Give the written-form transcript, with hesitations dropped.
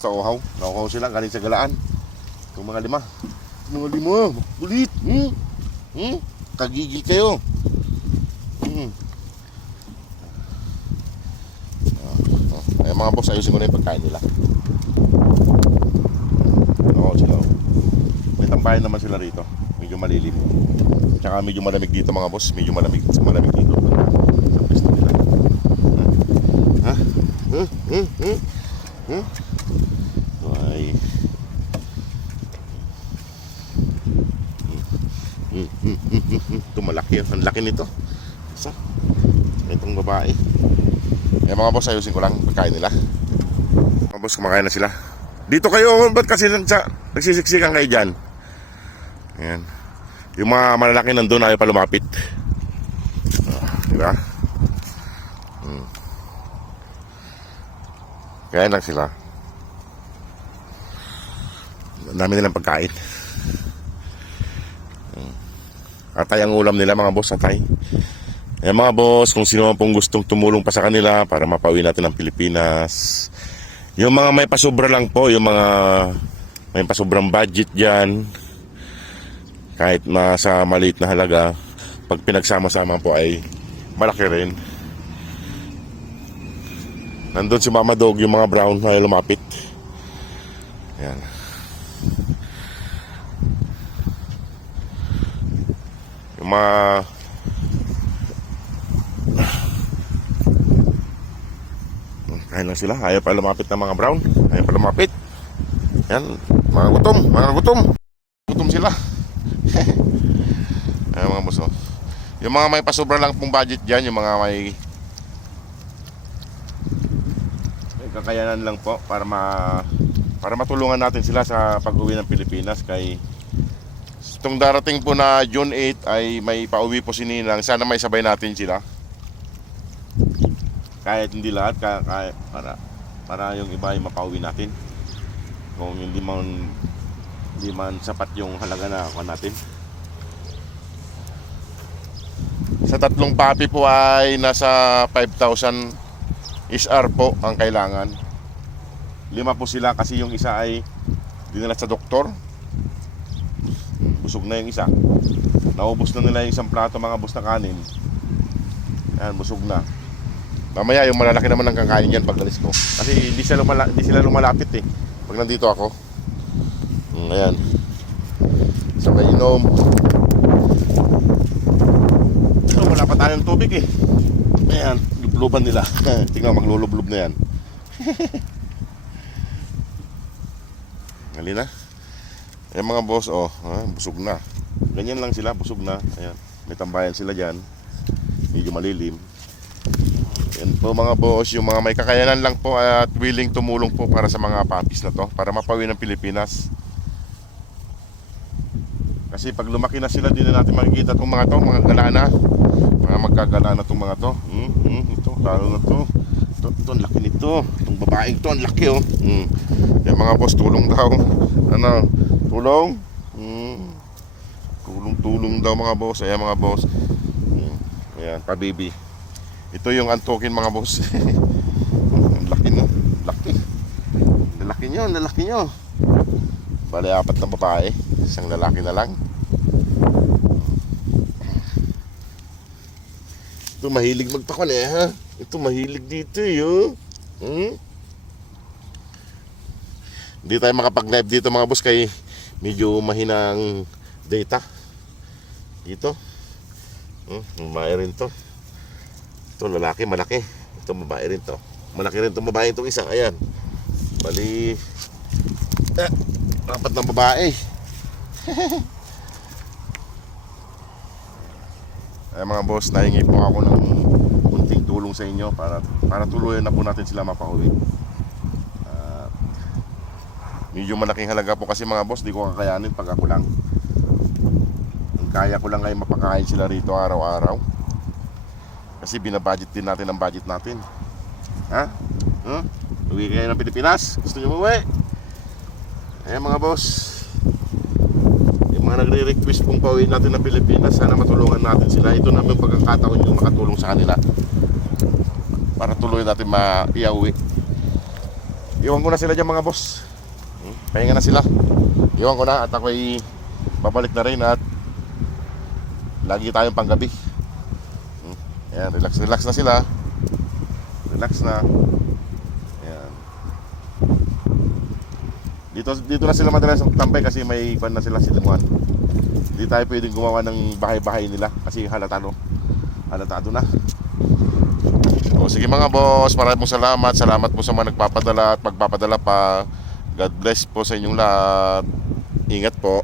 Sa uhaw, nauhaw sila galing sa galaan. Itong mga lima. Mga lima, kulit. Kagigil kayo. Ay mga boss, ayusin ko na yung pagkain nila. Oo sila. May tambayan naman sila rito. Medyo malilim. Tsaka medyo malamig dito mga boss. Medyo malamig dito. Sa pwesto nila. Ay. Ito malaki. Ang laki nito. Isa. Itong babae. Eh mga boss, ayusin ko lang pagkain nila. Mga boss, kumakain na sila. Dito kayo, ba't kasi nagsisiksikan kayo dyan? Ayan. Yung mga malalaki nandun ayaw pa lumapit. Diba? Kaya lang sila. Ang dami nilang pagkain. Atay ang ulam nila mga boss, atay. Eh mga boss, kung sino man pong gustong tumulong pa sa kanila para mapauwi natin ang Pilipinas. Yung mga may pasobra lang po, yung mga may pasobrang budget dyan, kahit nasa maliit na halaga, pag pinagsama-sama po ay malaki rin. Nandun si Mama Dog, yung mga brown na lumapit. Ayan. Yung mga kain lang sila, ayaw pa lumapit ng mga brown. Ayaw pa lumapit. Yan, mga gutom sila. Ayan mga boss, oh. Yung mga may pasobra lang pong budget dyan, yung mga may kakayanan lang po para matulungan natin sila sa pag-uwi ng Pilipinas. Kay itong darating po na June 8 ay may pauwi po si Ninang. Sana may sabay natin sila. Kahit hindi lahat, kahit para yung iba ay mapauwi natin. Kung hindi man sapat yung halaga na ako natin. Sa tatlong papi po ay nasa 5,000 SR po ang kailangan. 5 po sila kasi yung isa ay dinala sa doktor. Busog na yung isa. Naubos na nila yung isang plato mga boss na kanin. Ayan, busog na. Mamaya yung malalaki naman ng kakain yan pagdalis ko. Kasi hindi sila lumalapit eh pag nandito ako. Ayan. Sabay inom. So, wala pa tayong tubig eh. Ayan, lubluban nila. Tingnan, maglulublob na yan. Hali na. Ayan mga boss, oh, busog na. Ganyan lang sila, busog na. Ayan, may tambayan sila dyan. Medyo malilim. Yan po mga boss, yung mga may kakayanan lang po at willing tumulong po para sa mga papis na to, para mapauwi ng Pilipinas. Kasi pag lumaki na sila, di na natin makikita itong mga to, mga galana. Mga magkagala na itong mga to. Ito, lalo na to. Ito, ang laki nito. Itong babaeng to, ang laki oh. Yan mga boss, tulong daw. Ano, tulong? Tulong daw mga boss. Ayan mga boss. Ayan, pa-baby. Ito yung antokin mga boss. Ang laki no. Lalaki nyo. Bale 4 na babae, isang lalaki na lang. Ito mahilig magpakwan eh ha. Ito mahilig dito yo. Hindi tayo makapag-live dito mga boss kay medyo mahinang data dito. Babae rin to. Ito lalaki, malaki. Ito babae rin to. Malaki rin itong babae itong isa. Ayan. Bali 4 na babae. Ay mga boss, nahingi po ako ng kunting tulong sa inyo para tuluyan na po natin sila mapauwi. Medyo malaking halaga po kasi mga boss, di ko kakayanin pag ako lang. Ang kaya ko lang ay mapakain sila rito araw-araw. Kasi binabudget din natin ang budget natin. Ha? Uwi kayo ng Pilipinas? Gusto nyo umuwi? Ayan mga boss. Yung mga nagre-request pong pauwi natin ng Pilipinas, sana matulungan natin sila. Ito naman pagkakataon yung makatulong sa kanila para tuloy natin maiauwi. Iwan ko na sila dyan mga boss. Pahinga na sila. Iwan ko na at ako'y babalik na rin at lagi tayong panggabi. Ayan, relax na sila. Relax na. Ayan. Dito na sila madalas tambay kasi may kwan na sila silungan. Hindi tayo pwedeng gumawa ng bahay-bahay nila kasi halatado na. O sige mga boss, maraming salamat. Salamat po sa mga nagpapadala at magpapadala pa. God bless po sa inyong lahat. Ingat po.